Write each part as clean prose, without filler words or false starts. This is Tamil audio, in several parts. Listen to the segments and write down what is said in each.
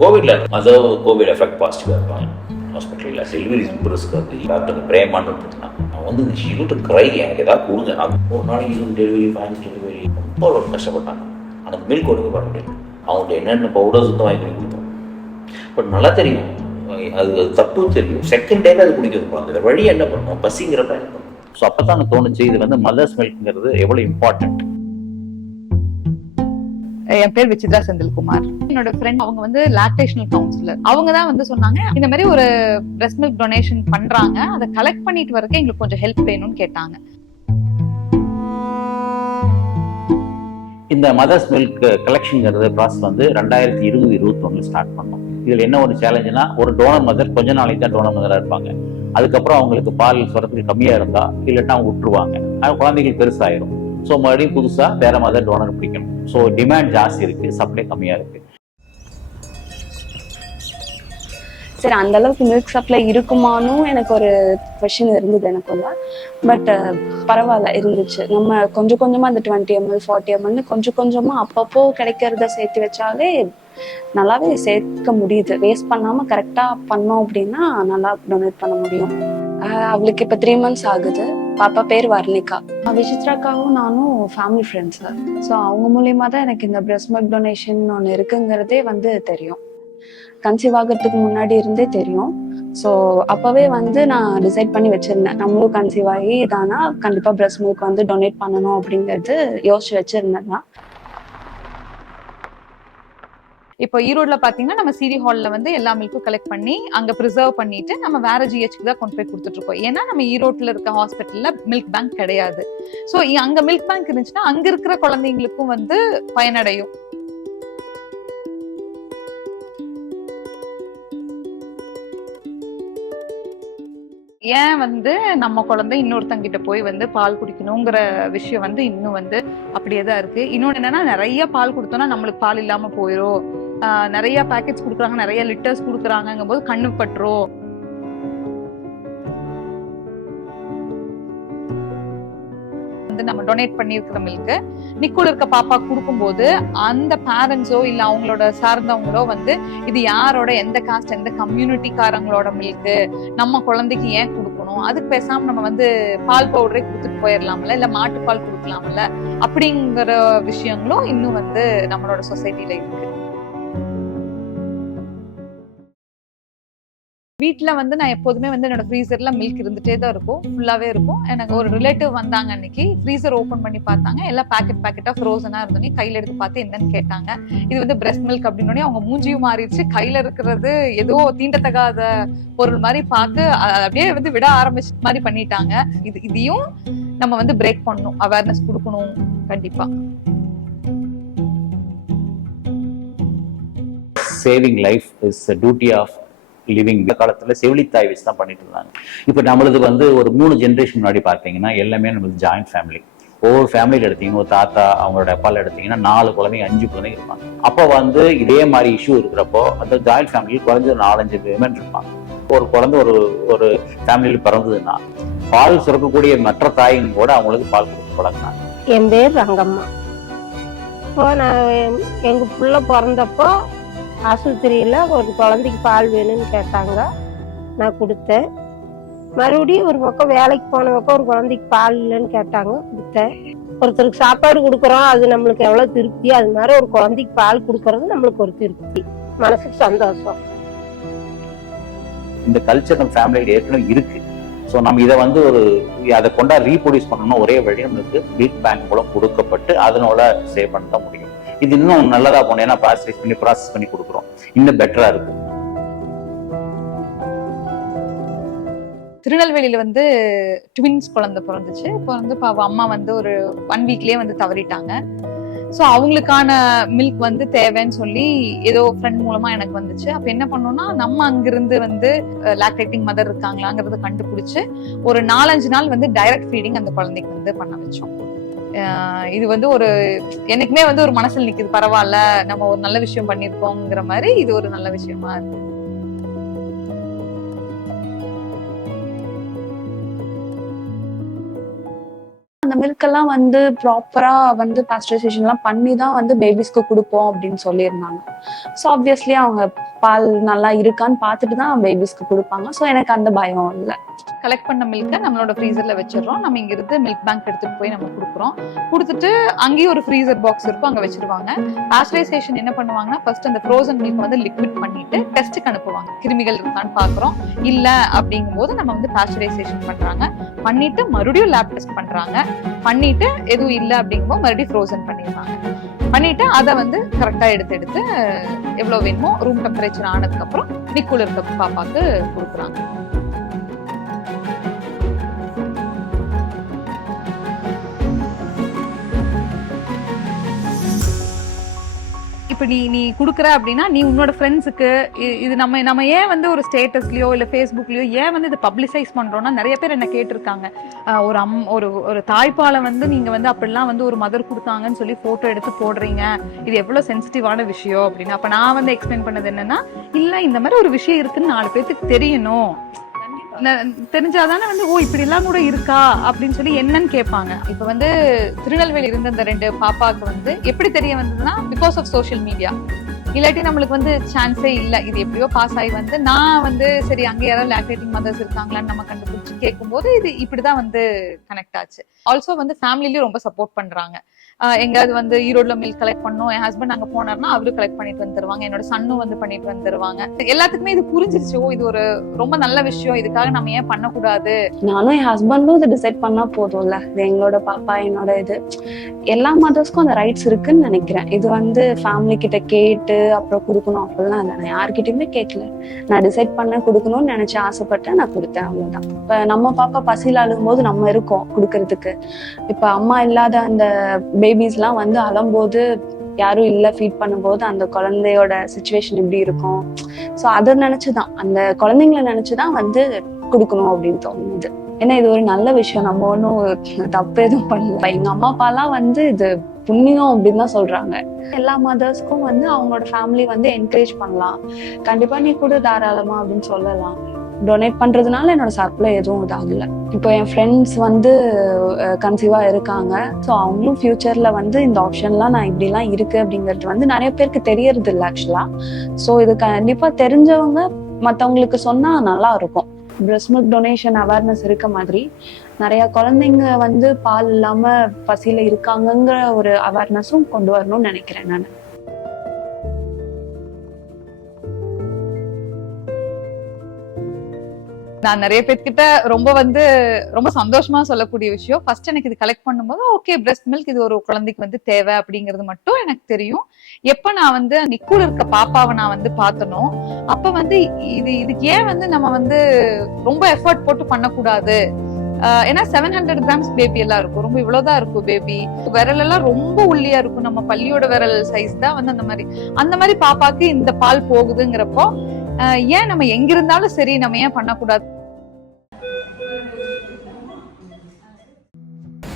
கோவிட்ல அதாவது கோவிட் எஃபெக்ட் பாசிட்டிவாக இருப்பாங்க ஹாஸ்பிட்டலில் டெலிவரி பிரிஸ்க்கு வந்து டாக்டர் பிரேமான்னு இருந்துச்சுன்னா அவன் வந்து இந்த ஷீட்டு க்ரை எனக்கு ஏதாவது கொடுங்க அது ஒரு நாளைக்கு டெலிவரி ஃபேன் டெலிவரி ரொம்ப கஷ்டப்பட்டாங்க. அந்த மில்க் ஒழுங்கு பண்ண முடியாது. அவங்கள்ட்ட என்னென்ன பவுடர்ஸ் வந்து வாங்கி பண்ணி கொடுத்தோம். பட் நல்லா தெரியும் அது தப்பு தெரியும். செகண்ட் டேல அது குடிக்க வைப்போம். அந்த வழி என்ன பண்ணணும், பசிங்கிறப்ப என்ன பண்ணணும். ஸோ அப்போ தான் எனக்கு தோணுச்சு இது வந்து மதர்ஸ் மில்க்ங்கிறது எவ்வளோ இம்பார்ட்டன்ட். என் பேர் விசித்ரா செந்தில்குமார். என்னோட ஃப்ரெண்ட் அவங்க வந்து லாக்டேஷனல் கவுன்சிலர். அவங்க தான் வந்து சொன்னாங்க இந்த மாதிரி ஒரு பிரஸ்ட் மில்க் டொனேஷன் பண்றாங்க, அதை கலெக்ட் பண்ணிட்டு வரக்கு எங்களுக்கு கொஞ்சம் ஹெல்ப் வேணும்னு கேட்டாங்க. இந்த மதர்ஸ் மில்க் கலெக்ஷன்ங்கிறது ப்ராசஸ் வந்து 2020-21 ஸ்டார்ட் பண்ணோம். இதில் என்ன ஒரு சேலஞ்சுனா, ஒரு டோனர் மதர் கொஞ்ச நாளைக்கு தான் டோனர் மதராக இருப்பாங்க. அதுக்கப்புறம் அவங்களுக்கு பால் சுரத்துக்கு கம்மியாக இருந்தால் இல்லைன்னா அவங்க விட்டுருவாங்க. அது குழந்தைகள் பெருசாயிரும். ஸோ மறுபடியும் புதுசாக வேற மதர் டோனர் பிடிக்கணும். ஸோ டிமாண்ட் ஜாஸ்தி இருக்கு, சப்ளை கம்மியாக இருக்கு. சரி, அந்த அளவுக்கு மில்க் சப்ளை இருக்குமான்னு எனக்கு ஒரு கொஷின் இருந்தது எனக்குள்ள. பட் பரவாயில்ல, இருந்துச்சு. நம்ம கொஞ்சம் கொஞ்சமா அந்த 20 ml 40 ml கொஞ்சம் கொஞ்சமா அப்பப்போ கிடைக்கிறத சேர்த்து வச்சாலே நல்லாவே சேர்க்க முடியுது. வேஸ்ட் பண்ணாம கரெக்டா பண்ணோம் அப்படின்னா நல்லா டொனேட் பண்ண முடியும். அவளுக்கு இப்ப 3 months ஆகுது. பாப்பா பேர் வர்ணிகா. விசித்ராக்காவும் நானும் ஃபேமிலி ஃப்ரெண்ட்ஸ். ஸோ அவங்க மூலியமா தான் எனக்கு இந்த பிரஸ்ட் மில்க் டொனேஷன் ஒன்று இருக்குங்கிறதே வந்து தெரியும். கன்சீவ் ஆகிறதுக்கு முன்னாடி இருந்தே தெரியும். ஸோ அப்பவே வந்து நான் டிசைட் பண்ணி வச்சிருந்தேன், நம்மளும் கன்சீவ் ஆகி தானா கண்டிப்பா பிரஸ்ட் மில்க் வந்து டொனேட் பண்ணணும் அப்படிங்கிறது யோசிச்சு வச்சிருந்தேன் தான். இப்போ ஈரோட்ல பாத்தீங்கன்னா நம்ம சிடி ஹால்ல வந்து எல்லா மில்க்கும் கலெக்ட் பண்ணி அங்க ப்ரிசர்வ் பண்ணிட்டு நம்ம வேற ஜிஹெச்க்கு தான் கொண்டு போய் கொடுத்துட்டு இருக்கோம். ஏன்னா நம்ம ஈரோட்ல இருக்க ஹாஸ்பிட்டல்ல மில்க் பேங்க் கிடையாது. ஸோ அங்க மில்க் பேங்க் இருந்துச்சுன்னா அங்க இருக்கிற குழந்தைங்களுக்கும் வந்து பயனடையும். ஏன் வந்து நம்ம குழந்தை இன்னொருத்தங்கிட்ட போய் வந்து பால் குடிக்கணுங்கிற விஷயம் வந்து இன்னும் வந்து அப்படியே தான் இருக்கு. இன்னொன்னு என்னன்னா, நிறைய பால் கொடுத்தோம்னா நம்மளுக்கு பால் இல்லாம போயிடும். நிறைய பேக்கெட்ஸ் கொடுக்குறாங்க, நிறைய லிட்டர்ஸ் கொடுக்குறாங்கும் போது கண்ணு பட்டுரும். வந்து நம்ம டொனேட் பண்ணியிருக்கிற மில்க் நிக்குள்ள இருக்க பாப்பா கொடுக்கும்போது அந்த பேரண்ட்ஸோ இல்ல அவங்களோட சார்ந்தவங்களோ வந்து இது யாரோட, எந்த காஸ்ட், எந்த கம்யூனிட்டிக்காரங்களோட மில்க், நம்ம குழந்தைக்கு ஏன் கொடுக்கணும், அதுக்கு பேசாம நம்ம வந்து பால் பவுடரே கொடுத்துட்டு போயிடலாம்ல, இல்ல மாட்டு பால் கொடுக்கலாம்ல, அப்படிங்கிற விஷயங்களும் இன்னும் வந்து நம்மளோட சொசைட்டில இருக்கு. வீட்டுல வந்து நான் எப்போதுமே வந்து என்னோட ஃப்ரீசர்ல மில்க் இருந்துட்டே தான் இருக்கும், ஃபுல்லாவே இருக்கும். எனக்கு ஒரு ரிலேட்டிவ் வந்தாங்க அன்னைக்கு, ஃப்ரீசர் ஓபன் பண்ணி பார்த்தாங்க, எல்லாம் பேக்கெட்டா ஃப்ரோசனா இருந்தோன்னே கையில எடுத்து பார்த்து என்னன்னு கேட்டாங்க. இது வந்து பிரஸ்ட் மில்க் அப்படின்னோடனே அவங்க மூஞ்சியும் மாறிடுச்சு. கையில இருக்கிறது ஏதோ தீண்டத்தகாத பொருள் மாதிரி பார்த்து அப்படியே வந்து விட ஆரம்பிச்ச மாதிரி பண்ணிட்டாங்க. இதையும் நம்ம வந்து பிரேக் பண்ணணும், அவேர்னஸ் கொடுக்கணும் கண்டிப்பா. Saving life is a duty of living. இந்த காலத்துல செவிலித்தாய் வச்சு தான் பண்ணிட்டு இருந்தாங்க. இப்போ நம்மளுக்கு வந்து ஒரு 3 ஜென்ரேஷன் முன்னாடி பார்த்தீங்கன்னா எல்லாமே நம்மளுக்கு ஜாயிண்ட் ஃபேமிலி. ஒவ்வொரு ஃபேமிலியில் எடுத்தீங்கன்னா ஒரு தாத்தா அவங்களோட அப்பால எடுத்தீங்கன்னா 4 குழந்தைங்க 5 குழந்தைங்க இருப்பாங்க. அப்போ வந்து இதே மாதிரி இஷ்யூ இருக்கிறப்போ அந்த ஜாயிண்ட் ஃபேமிலியில் குறைஞ்ச 4-5 விமன் இருப்பாங்க. ஒரு குழந்தை ஒரு ஃபேமிலியில் பிறந்ததுன்னா பால் சுரக்கக்கூடிய மற்ற தாயிங்க கூட அவங்களுக்கு பால் கொடுக்க பழகினாங்க. என் பேர் ரங்கம்மா. இப்போ நான் எங்க புள்ள பிறந்தப்போ ஆஸ்பத்திரியில் ஒரு குழந்தைக்கு பால் வேணும்னு கேட்டாங்க, நான் கொடுத்தேன். மறுபடியும் ஒரு பக்கம் வேலைக்கு போன பக்கம் ஒரு குழந்தைக்கு பால் இல்லைன்னு கேட்டாங்க, கொடுத்தேன். ஒருத்தருக்கு சாப்பாடு கொடுக்குறோம், அது நம்மளுக்கு எவ்வளோ திருப்தி, அது மாதிரி ஒரு குழந்தைக்கு பால் கொடுக்கறது நம்மளுக்கு ஒரு திருப்தி, மனசுக்கு சந்தோஷம். இந்த கல்ச்சர் நம்ம ஃபேமிலியில் ஏற்கனவே இருக்கு. ஸோ நம்ம இதை வந்து அதை கொண்டா ரீப்ரொடியூஸ் பண்ணணும்னா ஒரே வழி நம்மளுக்கு மில்க் பேங்க் மூலம் கொடுக்கப்பட்டு அதனோட சேவ் பண்ண தான் முடியும். இது இன்னும் நல்லதா போனோம், ஏன்னா ப்ராசஸ் பண்ணி கொடுக்குறோம், இன்னும் பெட்டரா இருக்கு. திருநெல்வேலியில வந்து ட்வின்ஸ் குழந்தை பிறந்துச்சு. இப்போ வந்து அம்மா வந்து ஒரு 1 வீக்லயே வந்து தவறிட்டாங்க. ஸோ அவங்களுக்கான மில்க் வந்து தேவைன்னு சொல்லி ஏதோ ஃப்ரெண்ட் மூலமா எனக்கு வந்துச்சு. அப்ப என்ன பண்ணோம்னா, நம்ம அங்கிருந்து வந்து லாக்டேட்டிங் மதர் இருக்காங்களாங்கிறத கண்டுபிடிச்சு ஒரு 4-5 நாள் வந்து டைரக்ட் ஃபீடிங் அந்த குழந்தைக்கு வந்து பண்ண வச்சோம். இது வந்து ஒரு எனக்குமே வந்து ஒரு மனசுல நிக்குது, பரவாயில்ல நம்ம ஒரு நல்ல விஷயம் பண்ணிருக்கோங்கிற மாதிரி. இது ஒரு நல்ல விஷயமா இருக்கு. அந்த மில்கெல்லாம் வந்து ப்ராப்பரா வந்து பாஸ்டரைசேஷன்லாம் பண்ணி தான் வந்து பேபிஸ்க்கு கொடுப்போம் அப்படின்னு சொல்லியிருந்தாங்க. ஸோ ஆப்வியஸ்லி அவங்க பால் நல்லா இருக்கான்னு பார்த்துட்டு தான் பேபிஸ்க்கு கொடுப்பாங்க. ஸோ எனக்கு அந்த பயம் இல்லை. கலெக்ட் பண்ண மில்கை நம்மளோட ஃப்ரீசர்ல வச்சிடறோம். நம்ம இங்க இருந்து மில்க் பேங்க் எடுத்துட்டு போய் நம்ம கொடுக்குறோம். கொடுத்துட்டு அங்கேயும் ஒரு ஃப்ரீசர் பாக்ஸ் இருக்கும், அங்க வச்சிருவாங்க. பாஸ்டரைசேஷன் என்ன பண்ணுவாங்கன்னா ஃபர்ஸ்ட் அந்த ஃப்ரோசன் மில்க் வந்து லிக்விட் பண்ணிட்டு டெஸ்ட்டுக்கு அனுப்புவாங்க. கிருமிகள் இருக்கான்னு பாக்குறோம். இல்ல அப்படிங்கும் போது நம்ம வந்து பாஸ்டரைசேஷன் பண்றாங்க. பண்ணிட்டு மறுபடியும் லேப் டெஸ்ட் பண்றாங்க. பண்ணிட்டு எதுவும் இல்லை அப்படிங்கும்போது மறுபடியும் ஃப்ரோசன் பண்ணிடுறாங்க. பண்ணிட்டு அதை வந்து கரெக்டா எடுத்து எவ்வளவு வேணுமோ ரூம் டெம்பரேச்சர் ஆனதுக்கு அப்புறம் நிக்குள்ள இருக்க பாப்பாக்கு கொடுக்குறாங்க. இப்ப நீ குடுக்குற அப்படின்னா நீ உன்னோட ஃப்ரெண்ட்ஸுக்கு இது நம்ம ஏன் வந்து ஒரு ஸ்டேட்டஸ்லயோ இல்ல ஃபேஸ்புக்லயோ ஏன் வந்து இதை பப்ளிசைஸ் பண்றோம்னா, நிறைய பேர் என்ன கேட்டிருக்காங்க, ஒரு தாய்ப்பாலை வந்து நீங்க வந்து அப்படிலாம் வந்து ஒரு மதர் கொடுத்தாங்கன்னு சொல்லி போட்டோ எடுத்து போடுறீங்க, இது எவ்வளவு சென்சிட்டிவான விஷயம் அப்படின்னு. அப்ப நான் வந்து எக்ஸ்பிளைன் பண்ணது என்னன்னா, இல்ல இந்த மாதிரி ஒரு விஷயம் இருக்குன்னு 4 பேருக்கு தெரியணும், தெரிஞ்சாதானே வந்து ஓ இப்படி எல்லாம் கூட இருக்கா அப்படின்னு சொல்லி என்னன்னு கேட்பாங்க. இப்ப வந்து திருநெல்வேலி இருந்த இந்த 2 பாப்பாவுக்கு வந்து எப்படி தெரிய வந்ததுன்னா பிகாஸ் ஆஃப் சோஷியல் மீடியா. இல்லாட்டி நம்மளுக்கு வந்து சான்ஸே இல்லை. இது எப்படியோ பாஸ் ஆகி வந்து நான் வந்து சரி அங்கே யாராவது லாக்டேட்டிங் மதர்ஸ் இருக்காங்களான்னு நம்ம கண்டுபிடிச்சு கேட்கும்போது இது இப்படிதான் வந்து கனெக்ட் ஆச்சு. ஆல்சோ வந்து ஃபேமிலிலயும் ரொம்ப சப்போர்ட் பண்றாங்க. எங்காவது வந்து ஈரோட்ல மில்க் கலெக்ட் பண்ணும், என் ஹஸ்பண்ட் அங்க போனார்னா அவரு கலெக்ட் பண்ணிட்டு வந்துருவாங்க, என்னோட சன்னும் வந்து பண்ணிட்டு வந்துருவாங்க. எல்லாத்துக்குமே இது புரிஞ்சிருச்சு, ஓ இது ஒரு ரொம்ப நல்ல விஷயம், இதுக்காக நம்ம ஏன் பண்ணக்கூடாது. நானும் என் ஹஸ்பண்டும் இது டிசைட் பண்ணா போதும்ல, இது எங்களோட பாப்பா என்னோட இது. எல்லா மதர்ஸ்க்கும் அந்த ரைட்ஸ் இருக்குன்னு நினைக்கிறேன். இது வந்து ஃபேமிலி கிட்ட கேட்டு அப்புறம் கொடுக்கணும் அப்படிலாம் இல்லை. நான் யார்கிட்டயுமே கேட்கல, நான் டிசைட் பண்ண கொடுக்கணும்னு நினைச்சு ஆசைப்பட்டேன், நான் கொடுத்தேன், அவ்வளவுதான். இப்ப நம்ம பாப்பா பசியில் அழுகும் போது நம்ம இருக்கோம் கொடுக்கறதுக்கு. இப்ப அம்மா இல்லாத அந்த பேபிஸ் எல்லாம் வந்து அழும்போது யாரும் இல்ல ஃபீட் பண்ணும்போது அந்த குழந்தையோட சிச்சுவேஷன் எப்படி இருக்கும். ஸோ அதை நினைச்சுதான், அந்த குழந்தைங்களை நினைச்சுதான் வந்து கொடுக்கணும் அப்படின்னு தோணுது. ஏன்னா இது ஒரு நல்ல விஷயம், நம்ம ஒன்றும் தப்பு எதுவும் பண்ணல. எங்க அம்மா அப்பாலாம் வந்து இது புண்ணியம் அப்படின்னு தான் சொல்றாங்க. எல்லா மதர்ஸ்க்கும் வந்து அவங்களோட ஃபேமிலி வந்து என்கரேஜ் பண்ணலாம், கண்டிப்பா நீ கூட தாராளமா அப்படின்னு சொல்லலாம். டொனேட் பண்றதுனால என்னோட சர்ப்ளை எதுவும் இதாகல. இப்போ என் ஃப்ரெண்ட்ஸ் வந்து கன்சீவா இருக்காங்க. ஸோ அவங்களும் ஃபியூச்சர்ல வந்து இந்த ஆப்ஷன்லாம் நான் இப்படிலாம் இருக்கு அப்படிங்கிறது வந்து நிறைய பேருக்கு தெரியறது இல்லை ஆக்சுவலா. ஸோ இது கண்டிப்பா தெரிஞ்சவங்க மற்றவங்களுக்கு சொன்னா நல்லா இருக்கும். பிரெஸ்ட் மில்க் டொனேஷன் அவேர்னஸ் இருக்க மாதிரி நிறைய குழந்தைங்க வந்து பால் இல்லாம பசியில இருக்காங்கங்கிற ஒரு அவேர்னஸும் கொண்டு வரணும்னு நினைக்கிறேன் நான். நான் நிறைய பேர்கிட்ட ரொம்ப சந்தோஷமா சொல்லக்கூடிய விஷயம், ஃபர்ஸ்ட் எனக்கு இது கலெக்ட் பண்ணும்போது ஓகே பிரெஸ்ட் மில்க் இது ஒரு குழந்தைக்கு வந்து தேவை அப்படிங்கிறது மட்டும் எனக்கு தெரியும். எப்ப நான் வந்து நிக்குல இருக்க பாப்பாவை நான் வந்து பார்த்தனோ அப்ப வந்து இதுக்கு ஏன் வந்து நம்ம வந்து ரொம்ப எஃபர்ட் போட்டு பண்ணக்கூடாது. ஏன்னா 700 grams பேபி எல்லாம் இருக்கும், ரொம்ப இவ்வளவுதான் இருக்கும் பேபி, விரல் எல்லாம் ரொம்ப உள்ளியா இருக்கும், நம்ம பள்ளியோட விரல் சைஸ் தான் வந்து அந்த மாதிரி பாப்பாக்கு இந்த பால் போகுதுங்கிறப்போ ஏன் நம்ம எங்க இருந்தாலும் சரி நம்ம ஏன் பண்ணக்கூடாது.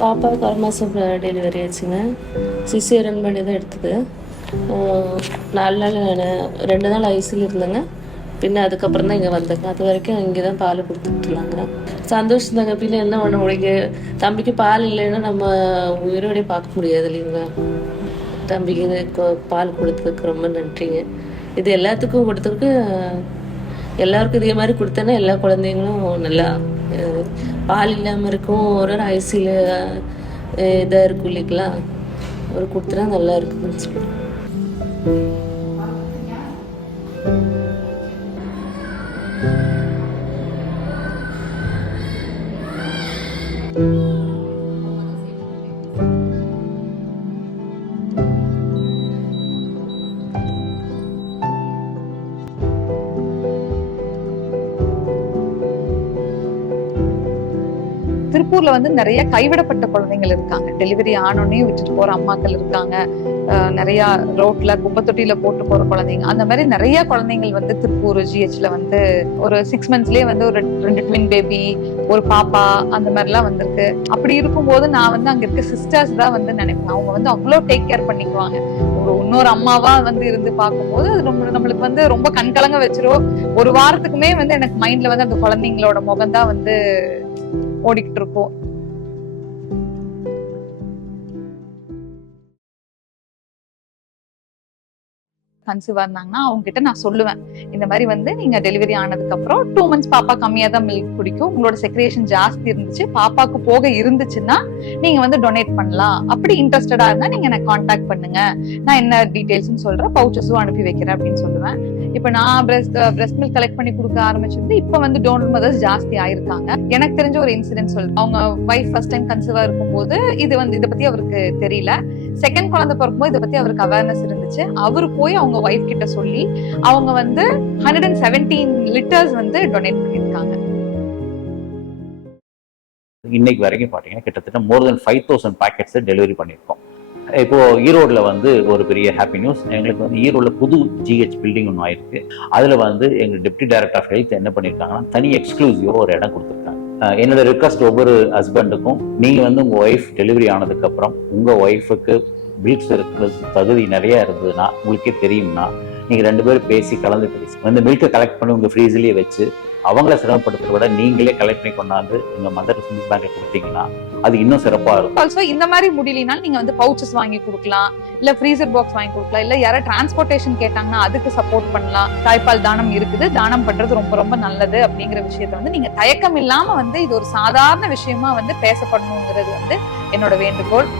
பாப்பாவுக்கு 1 மாதம் டெலிவரி ஆச்சுங்க. சிசேரியன் பண்ணி தான் எடுத்தது. 4 நாள் நான் 2 நாள் ஐசியில் இருந்தேங்க. பின்ன அதுக்கப்புறம் தான் இங்கே வந்தேங்க. அது வரைக்கும் இங்கே தான் பால் கொடுத்துட்டுருந்தாங்க. சந்தோஷம் தாங்க. பின்ன என்ன பண்ண முடியுங்க, தம்பிக்கு பால் இல்லைன்னா நம்ம உயிரோடைய பார்க்க முடியாது இல்லைங்களா. தம்பிக்கு பால் கொடுத்ததுக்கு ரொம்ப நன்றிங்க. இது எல்லாத்துக்கும் கொடுத்ததுக்கு எல்லாருக்கும் இதே மாதிரி கொடுத்தேன்னா எல்லா குழந்தைங்களும் நல்லா பால் இல்லாமல் இருக்கும், ஒரு ஐசியில் இதாக இருக்கும் இல்லைங்களா, ஒரு கொடுத்தனா நல்லா இருக்குதுன்னு சொல்லி. திருப்பூர்ல வந்து நிறைய கைவிடப்பட்ட குழந்தைகள் இருக்காங்க, டெலிவரி ஆனோடனே விட்டுட்டு போற அம்மாக்கள் இருக்காங்க, நிறைய ரோட்ல குப்பை தொட்டியில போட்டு போற குழந்தைங்க, அந்த மாதிரி நிறைய குழந்தைகள் வந்து திருப்பூர் ஜிஹெச்ல வந்து ஒரு 6 monthsலயே வந்து ஒரு 2 ட்வின் பேபி, ஒரு பாப்பா அந்த மாதிரிலாம் வந்திருக்கு. அப்படி இருக்கும்போது நான் வந்து அங்க இருக்க சிஸ்டர்ஸ் தான் வந்து நினைப்பேன், அவங்க வந்து அவ்வளோ டேக் கேர் பண்ணிக்குவாங்க. இன்னொரு அம்மாவா வந்து இருந்து பார்க்கும்போது அது நம்மளுக்கு வந்து ரொம்ப கண்கலங்க வச்சிரும். ஒரு வாரத்துக்குமே வந்து எனக்கு மைண்ட்ல வந்து அந்த குழந்தைங்களோட முகம் தான் வந்து ஓடிக்கிட்டு இருக்கும். கன்சீவா இருந்தாங்கன்னா அவங்க கிட்ட நான் சொல்லுவேன், இந்த மாதிரி வந்து நீங்க டெலிவரி ஆனதுக்கு அப்புறம் 2 months பாப்பா கம்மியா தான் மில்க் குடிக்கும், உங்களோட செக்ரேஷன் ஜாஸ்தி இருந்துச்சு, பாப்பாக்கு போக இருந்துச்சுன்னா நீங்க வந்து டொனேட் பண்ணலாம், அப்படி இன்ட்ரெஸ்டடா இருந்தா நீங்க எனக்கு கான்டாக்ட் பண்ணுங்க, நான் என்ன டீடைல்ஸ் சொல்றேன், பவுச்சஸும் அனுப்பி வைக்கிறேன் அப்படின்னு சொல்லுவேன். இப்ப நான் பிரஸ்ட் மில்க் கலெக்ட் பண்ணி கொடுக்க ஆரம்பிச்சிருந்து இப்ப வந்து டோனர் மதர்ஸ் ஜாஸ்தி ஆயிருக்காங்க. எனக்கு தெரிஞ்ச ஒரு இன்சிடென்ட் சொல்றேன். அவங்க வைஃப் ஃபர்ஸ்ட் டைம் கன்சீவா இருக்கும்போது இதை பத்தி அவருக்கு தெரியல. செகண்ட் குழந்தை பிறக்கும்போது இதை பத்தி அவருக்கு அவேர்னஸ் இருந்துச்சு. அவரு போய் அவங்க வைஃப் கிட்ட சொல்லி அவங்க வந்து 117 லிட்டர்ஸ் வந்து டொனேட் பண்ணிருக்காங்க. இன்னைக்கு வரைக்கும் பாத்தீங்கன்னா கிட்டத்தட்ட more than 5000 பேக்கெட்ஸ் டெலிவரி பண்ணியிருக்கோம். இப்போ ஈரோடுல வந்து ஒரு பெரிய ஹாப்பி நியூஸ், எங்களுக்கு வந்து ஈரோடுல புது GH பில்டிங் ஒன்று ஆயிருக்கு. அதுல வந்து எங்க டெப்டி டைரக்டர் ஆஃப் ஹெல்த் என்ன பண்ணிருக்காங்கன்னா தனி எக்ஸ்க்ளூசிவா ஒரு இடம் கொடுத்துருக்காங்க. என்னோட ரிக்வஸ்ட் ஒவ்வொரு ஹஸ்பண்டுக்கும், நீங்க வந்து உங்க ஒய்ஃப் டெலிவரி ஆனதுக்கு அப்புறம் உங்க ஒய்ஃபுக்கு மில்க் இருக்கிறது தகுதி நிறைய இருந்ததுன்னா உங்களுக்கே தெரியும்னா நீங்க 2 பேரும் பேசி கலந்து பேசி வந்து மில்கை கலெக்ட் பண்ணி உங்க ஃப்ரீஸ்லயே வச்சு அவங்கள சிரமப்படுத்துறத விட நீங்களே கலெக்ட் பண்ணி கொண்டாந்து எங்க மதர் மில்க் பேங்க்ல கொடுத்தீங்கன்னா அது இன்னும் சிறப்பா இருக்கும். ஆல்சோ இந்த மாதிரி முடியலனாலும் நீங்க வந்து பவுச்சஸ் வாங்கி கொடுக்கலாம், இல்ல ஃப்ரீசர் பாக்ஸ் வாங்கி கொடுக்கலாம், இல்ல யாராவது டிரான்ஸ்போர்ட்டேஷன் கேட்டாங்கன்னா அதுக்கு சப்போர்ட் பண்ணலாம். தாய்ப்பால் தானம் இருக்குது, தானம் பண்றது ரொம்ப ரொம்ப நல்லது அப்படிங்கிற விஷயத்த வந்து நீங்க தயக்கம் இல்லாம வந்து இது ஒரு சாதாரண விஷயமா வந்து பேசப்படணுங்கிறது வந்து என்னோட வேண்டுகோள்.